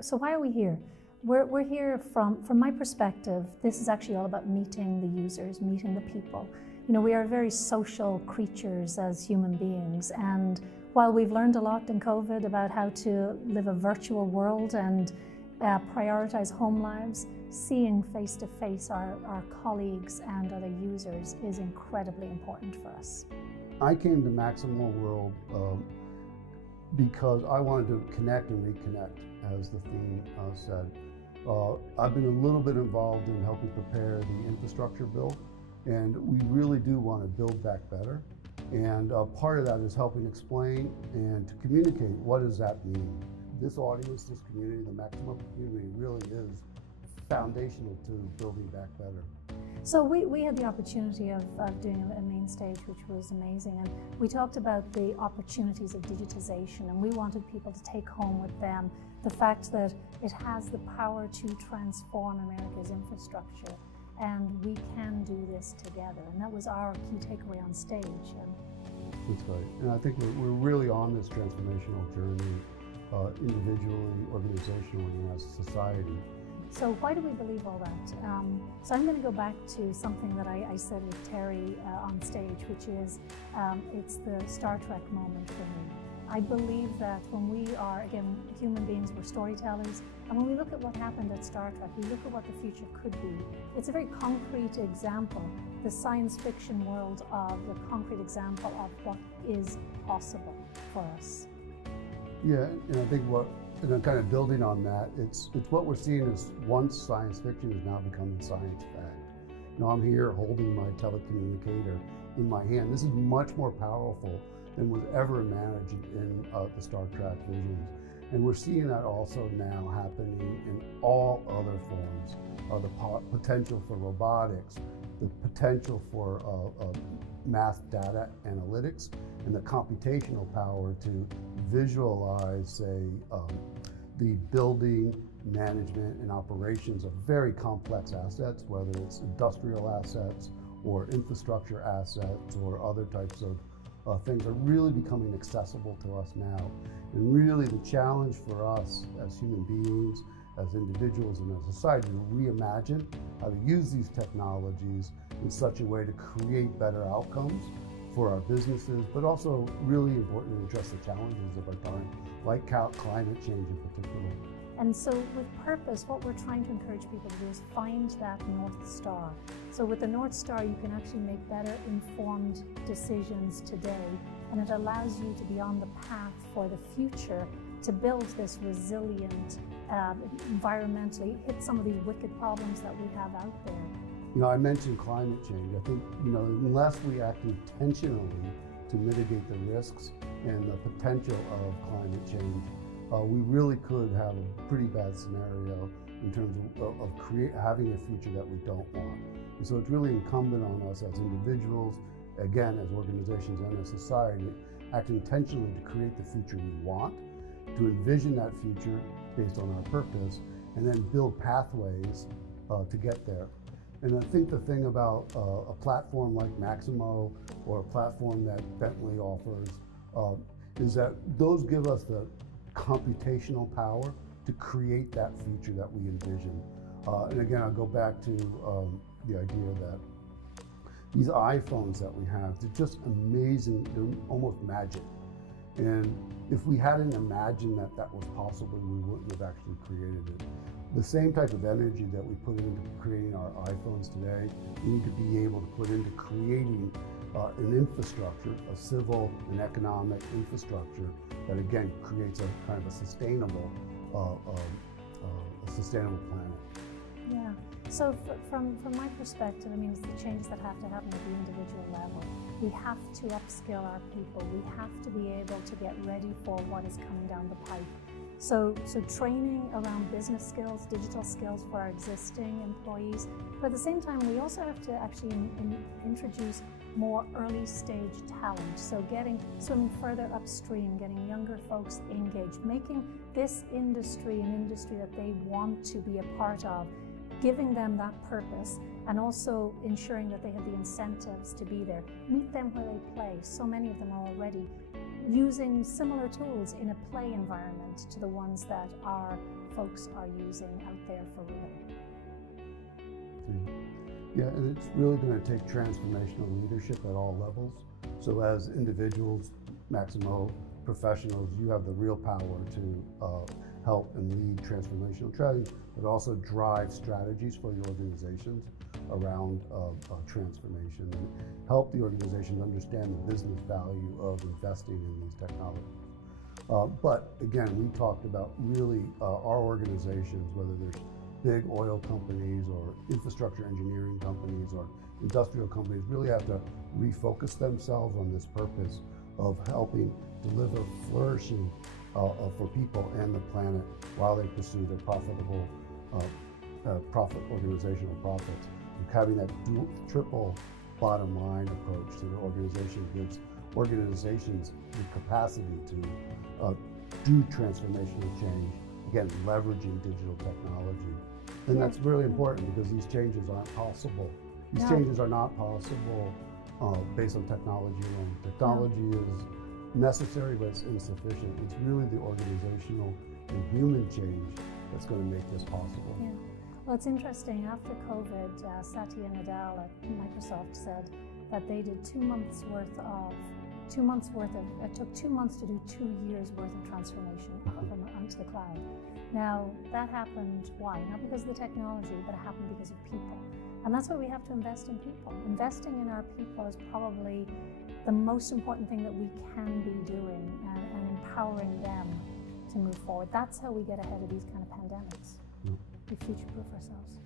So why are we here? We're here from my perspective, this is actually all about meeting the users, meeting the people. You know, we are very social creatures as human beings, and while we've learned a lot in COVID about how to live a virtual world and prioritize home lives, seeing face-to-face our colleagues and other users is incredibly important for us. I came to Maximoworld because I wanted to connect and reconnect, as the theme said. I've been a little bit involved in helping prepare the infrastructure bill, and we really do want to build back better. And part of that is helping explain and to communicate what does that mean. This audience, this community, the Maximo community really is foundational to building back better. So we had the opportunity of doing a main stage, which was amazing, and we talked about the opportunities of digitization, and we wanted people to take home with them the fact that it has the power to transform America's infrastructure, and we can do this together, and that was our key takeaway on stage. That's right, and I think we're really on this transformational journey, individually, organizationally, and as a society. So why do we believe all that? So I'm going to go back to something that I said with Terry on stage, which is it's the Star Trek moment for me. I believe that when we are, again, human beings, we're storytellers, and when we look at what happened at Star Trek, we look at what the future could be. It's a very concrete example, the science fiction world of the concrete example of what is possible for us. Yeah, and I think and kind of building on that, it's what we're seeing is once science fiction is now becoming science fact. You know, I'm here holding my telecommunicator in my hand. This is much more powerful than was ever imagined in the Star Trek visions. And we're seeing that also now happening in all other forms. The potential for robotics, the potential for math data analytics, and the computational power to visualize, say, the building, management, and operations of very complex assets, whether it's industrial assets or infrastructure assets or other types of things are really becoming accessible to us now. And really the challenge for us as human beings, as individuals and as a society, to reimagine how to use these technologies in such a way to create better outcomes for our businesses, but also really important to address the challenges of our time, like climate change in particular. And so with purpose, what we're trying to encourage people to do is find that North Star. So with the North Star, you can actually make better informed decisions today, and it allows you to be on the path for the future to build this resilient, environmentally, hit some of these wicked problems that we have out there. You know, I mentioned climate change. I think, you know, unless we act intentionally to mitigate the risks and the potential of climate change, we really could have a pretty bad scenario in terms of having a future that we don't want. And so it's really incumbent on us as individuals, again, as organizations and as society, act intentionally to create the future we want, to envision that future based on our purpose, and then build pathways to get there. And I think the thing about a platform like Maximo or a platform that Bentley offers is that those give us the computational power to create that future that we envision. And again, I'll go back to the idea that these iPhones that we have, they're just amazing, they're almost magic. And if we hadn't imagined that that was possible, we wouldn't have actually created it. The same type of energy that we put into creating our iPhones today, we need to be able to put into creating an infrastructure, a civil and economic infrastructure that again creates a kind of a sustainable planet. Yeah. So from my perspective, I mean, it's the changes that have to happen at the individual level. We have to upskill our people. We have to be able to get ready for what is coming down the pipe. So training around business skills, digital skills for our existing employees, but at the same time, we also have to actually introduce more early stage talent. So swimming further upstream, getting younger folks engaged, making this industry an industry that they want to be a part of, giving them that purpose, and also ensuring that they have the incentives to be there. Meet them where they play. So many of them are already using similar tools in a play environment to the ones that our folks are using out there for real. Yeah, and it's really going to take transformational leadership at all levels. So as individuals, Maximo professionals, you have the real power to help and lead transformational strategies, but also drive strategies for your organizations around transformation and help the organization understand the business value of investing in these technologies. But again, we talked about really our organizations, whether there's big oil companies or infrastructure engineering companies or industrial companies, really have to refocus themselves on this purpose of helping deliver flourishing for people and the planet while they pursue their profitable organizational profits. And having that triple bottom line approach to the organization gives organizations the capacity to do transformational change, again, leveraging digital technology. And that's really important because these changes aren't possible. These changes are not possible based on technology alone. Technology is necessary, but it's insufficient. It's really the organizational and human change that's going to make this possible. Yeah. Well, it's interesting. After COVID, Satya Nadella at Microsoft said that they did 2 months worth of, it took 2 months to do 2 years worth of transformation onto the cloud. Now, that happened, why? Not because of the technology, but it happened because of people. And that's why we have to invest in people. Investing in our people is probably the most important thing that we can be doing, and empowering them to move forward. That's how we get ahead of these kind of pandemics. We future-proof ourselves.